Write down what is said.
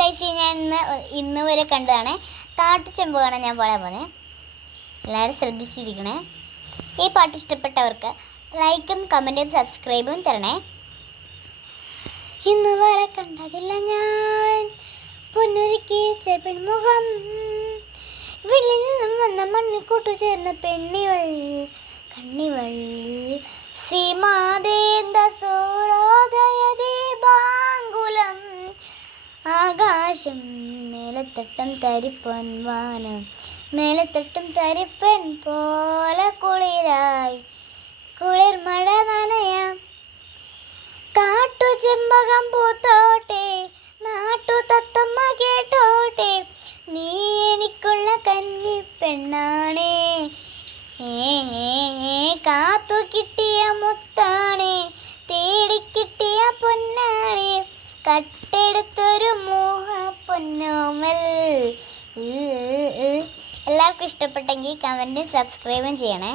Guys, ഞാൻ ഇന്ന് വരെ കണ്ടതാണ് കാട്ടുചെമ്പുകാണ് ഞാൻ പാടാൻ പോകുന്നത്. എല്ലാവരും ശ്രദ്ധിച്ചിരിക്കണേ. ഈ പാട്ട് ഇഷ്ടപ്പെട്ടവർക്ക് ലൈക്കും കമൻറ്റും സബ്സ്ക്രൈബും തരണേ. ഇന്ന് വരെ കണ്ടതില്ല ഞാൻ പൊന്നൊരുക്കിച്ച പെൺമുഖം, വെളിയിൽ നിന്നും വന്ന മണ്ണിക്കൂട്ടു ചേർന്ന പെണ്ണിവൾ കണ്ണിവൾ സീമാദേന്ദ സൂരോദയ ദീപാങ്കുലം ആകാശം മേലത്തട്ടം തരിപ്പൻ വാനം മേലത്തട്ടം തരിപ്പൻ പോലെ കുളിരായി കുളിർ മഴ നനയാം കാട്ടു ചെമ്പകം പൂത്തോട്ടെ നാട്ടു തത്തമ്മ കേട്ടോട്ടെ നീ എനിക്കുള്ള കന്നി പെണ്ണാണേ കാത്തു കിട്ടിയ മുത്താണേ തേടിക്കിട്ടിയ പൊന്നാണേ കട്ടെടുത്തൊരു മോഹ പൊന്നോമൽ. എല്ലാവർക്കും ഇഷ്ടപ്പെട്ടെങ്കിൽ കമൻറ്റും സബ്സ്ക്രൈബും ചെയ്യണേ.